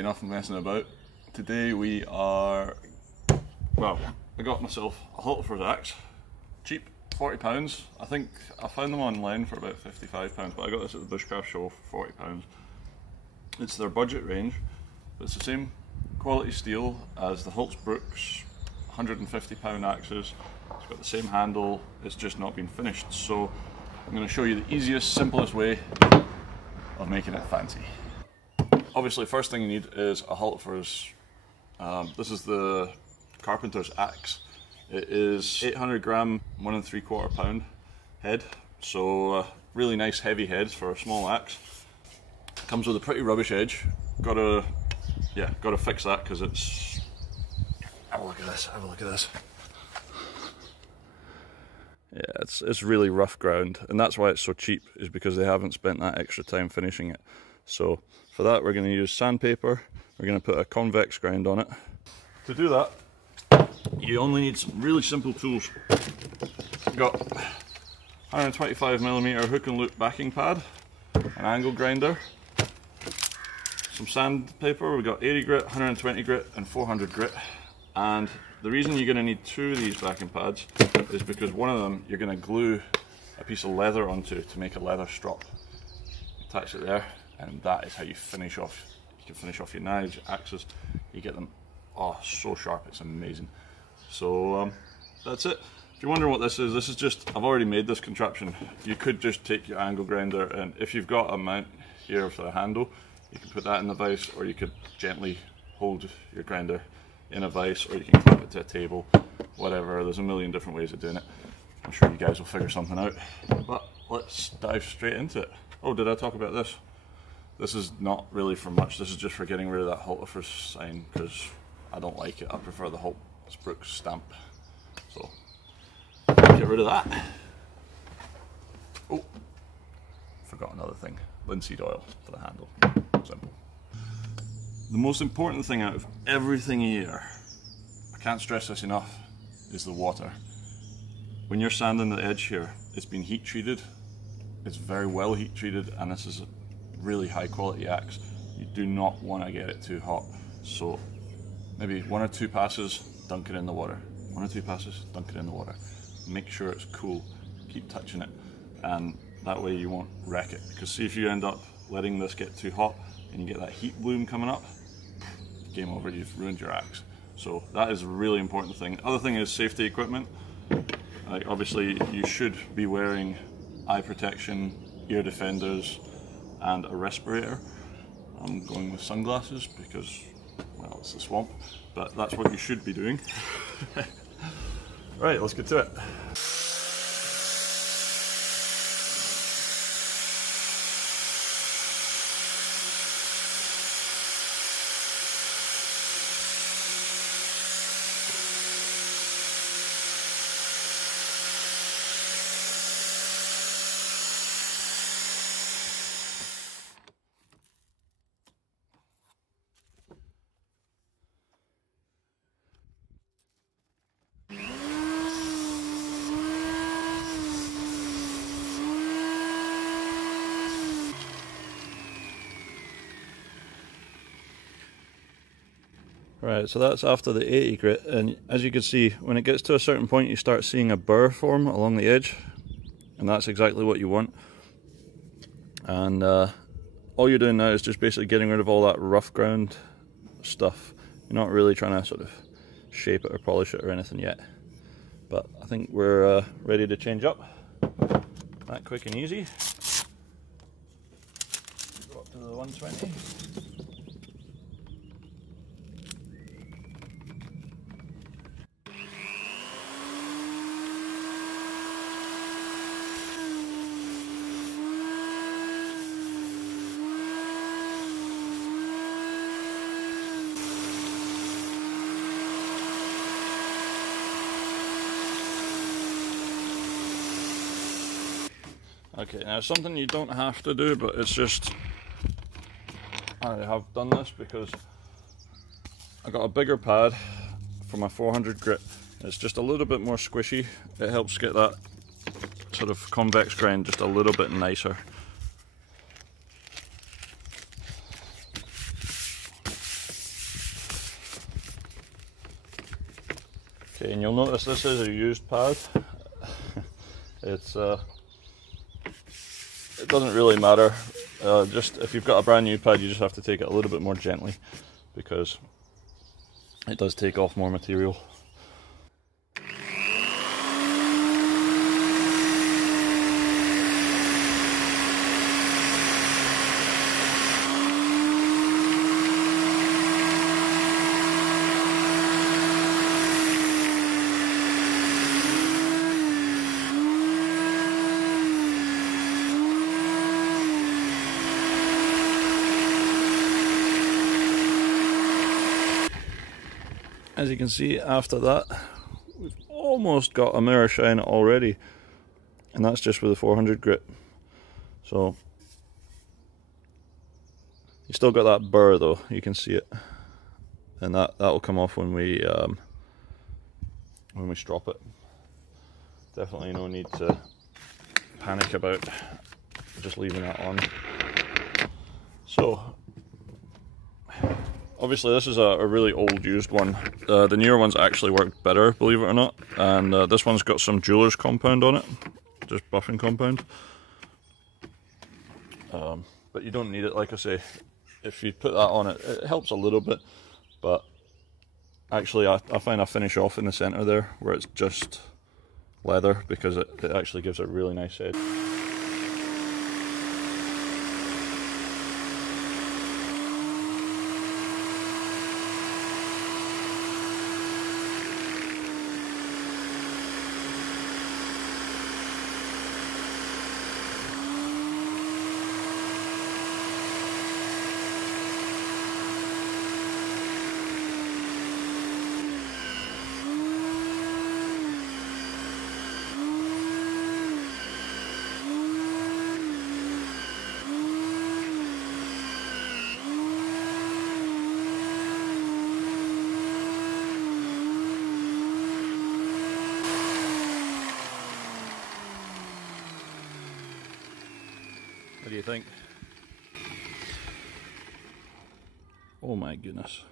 enough messing about. Today we are, well, I got myself a Hultafors axe, cheap, £40. I think I found them online for about £55, but I got this at the Bushcraft show for £40. It's their budget range, but it's the same quality steel as the Hultafors £150 axes. It's got the same handle, it's just not been finished. So I'm going to show you the easiest, simplest way of making it fancy. Obviously, first thing you need is a Hultafors. This is the Carpenters axe. It is 800 gram, 1 3/4 pound head. So really nice heavy heads for a small axe. Comes with a pretty rubbish edge. Gotta fix that because it's. Have a look at this. Have a look at this. Yeah, it's really rough ground, and that's why it's so cheap. Is because they haven't spent that extra time finishing it. So for that, we're going to use sandpaper. We're going to put a convex grind on it. To do that, you only need some really simple tools. We've got 125mm hook and loop backing pad, an angle grinder, some sandpaper. We've got 80 grit, 120 grit, and 400 grit. And the reason you're going to need 2 of these backing pads is because one of them you're going to glue a piece of leather onto to make a leather strop. Attach it there, and that is how you finish off. You can finish off your knives, your axes. You get them, oh, so sharp, it's amazing. So that's it. If you're wondering what this is just, I've already made this contraption. You could just take your angle grinder, and if you've got a mount here for the handle, you can put that in the vise, or you could gently hold your grinder in a vise, or you can clamp it to a table, whatever. There's a million different ways of doing it. I'm sure you guys will figure something out. But let's dive straight into it. Oh, did I talk about this? This is not really for much. This is just for getting rid of that Hultafors sign, because I don't like it. I prefer the Hultafors stamp. So, get rid of that. Oh, forgot another thing. Linseed oil for the handle. Simple. The most important thing out of everything here, I can't stress this enough, is the water. When you're sanding the edge here, it's been heat treated. It's very well heat treated, and this is a really high quality axe. You do not want to get it too hot. So maybe 1 or 2 passes, dunk it in the water. 1 or 2 passes, dunk it in the water. Make sure it's cool. Keep touching it, and that way you won't wreck it. Because see, if you end up letting this get too hot and you get that heat bloom coming up, game over, you've ruined your axe. So that is a really important thing. Other thing is safety equipment. Like obviously you should be wearing eye protection, ear defenders, and a respirator. I'm going with sunglasses because, well, it's the swamp, but that's what you should be doing. Right, let's get to it. Right, so that's after the 80 grit, and as you can see, when it gets to a certain point you start seeing a burr form along the edge, and that's exactly what you want. And all you're doing now is just basically getting rid of all that rough ground stuff. You're not really trying to sort of shape it or polish it or anything yet, but I think we're ready to change up. That quick and easy. Go up to the 120. Okay, now something you don't have to do, but it's just, I have done this because I got a bigger pad for my 400 grit. It's just a little bit more squishy. It helps get that sort of convex grind just a little bit nicer. Okay, and you'll notice this is a used pad. It doesn't really matter. Just if you've got a brand new pad, you just have to take it a little bit more gently because it does take off more material. As you can see, after that, we've almost got a mirror shine already, and that's just with a 400 grit. So you still got that burr though, you can see it, and that'll come off when we strop it. Definitely no need to panic about just leaving that on. So obviously this is a really old used one. The newer ones actually worked better, believe it or not, and this one's got some jeweler's compound on it, just buffing compound. But you don't need it, like I say. If you put that on it, it helps a little bit, but actually I find I finish off in the centre there where it's just leather because it actually gives it a really nice edge. What do you think? Oh my goodness.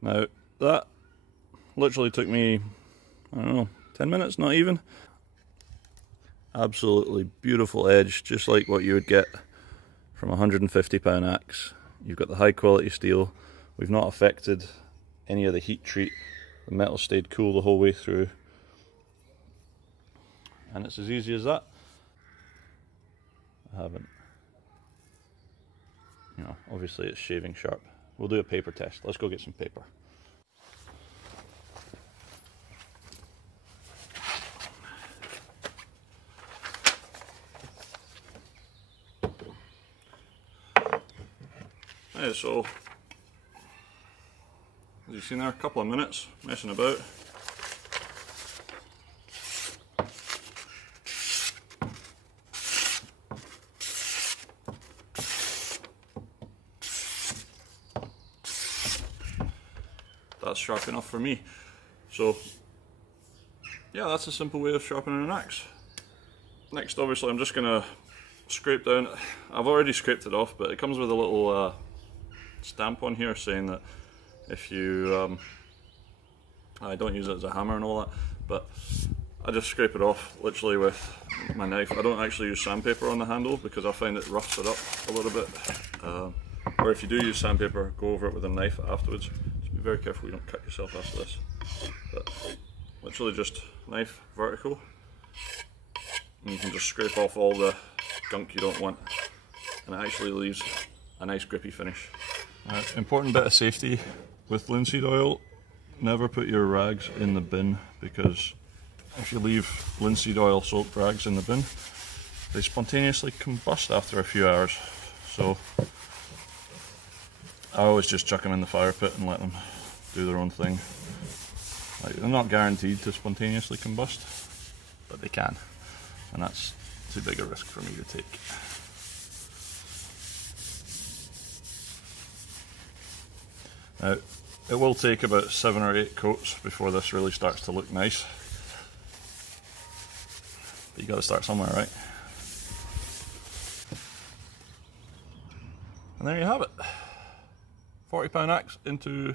Now, that literally took me, I don't know, 10 minutes, not even. Absolutely beautiful edge, just like what you would get from a £150 axe. You've got the high quality steel. We've not affected any of the heat treat. The metal stayed cool the whole way through. And it's as easy as that. I haven't. You know, obviously it's shaving sharp. We'll do a paper test. Let's go get some paper. Okay, so as you've seen there, a couple of minutes messing about. That's sharp enough for me. So yeah, that's a simple way of sharpening an axe. Next, obviously, I'm just gonna scrape down. I've already scraped it off, but it comes with a little stamp on here saying that if you I don't use it as a hammer and all that, but I just scrape it off literally with my knife. I don't actually use sandpaper on the handle because I find it roughs it up a little bit. Or if you do use sandpaper, go over it with a knife afterwards. Be very careful you don't cut yourself after this. But literally just knife vertical, and you can just scrape off all the gunk you don't want, and it actually leaves a nice grippy finish. Important bit of safety with linseed oil: never put your rags in the bin, because if you leave linseed oil soaked rags in the bin, they spontaneously combust after a few hours. So I always just chuck them in the fire pit and let them do their own thing. Like, they're not guaranteed to spontaneously combust, but they can, and that's too big a risk for me to take. Now, it will take about 7 or 8 coats before this really starts to look nice, but you got to start somewhere, right? And there you have it. £40 axe into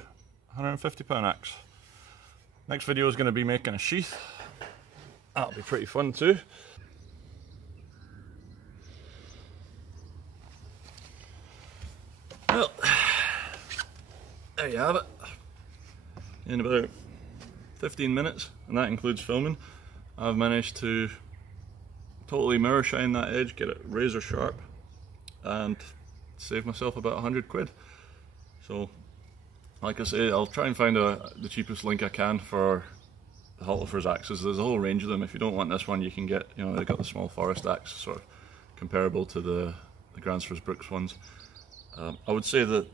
£150 axe. Next video is going to be making a sheath. That'll be pretty fun too. Well, there you have it. In about 15 minutes, and that includes filming, I've managed to totally mirror shine that edge, get it razor sharp, and save myself about 100 quid. So, like I say, I'll try and find the cheapest link I can for the Hultafors axes. There's a whole range of them. If you don't want this one, you can get, you know, they've got the small forest axe, sort of comparable to the Gransfors Brooks ones. I would say that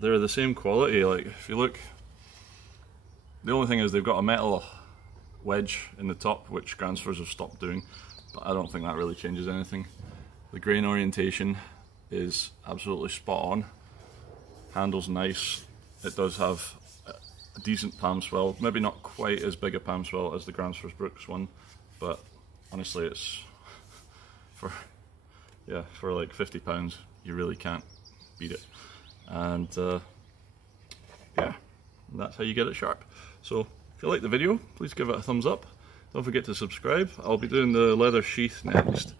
they're the same quality. Like, if you look, the only thing is they've got a metal wedge in the top, which Gransfors have stopped doing, but I don't think that really changes anything. The grain orientation is absolutely spot on. Handle's nice. It does have a decent palm swell, maybe not quite as big a palm swell as the Gransfors Brooks one, but honestly, it's for like £50, you really can't beat it. And yeah, that's how you get it sharp. So if you like the video, please give it a thumbs up. Don't forget to subscribe. I'll be doing the leather sheath next.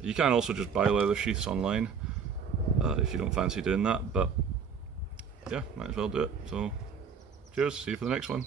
You can also just buy leather sheaths online if you don't fancy doing that, but yeah, might as well do it. So cheers, see you for the next one.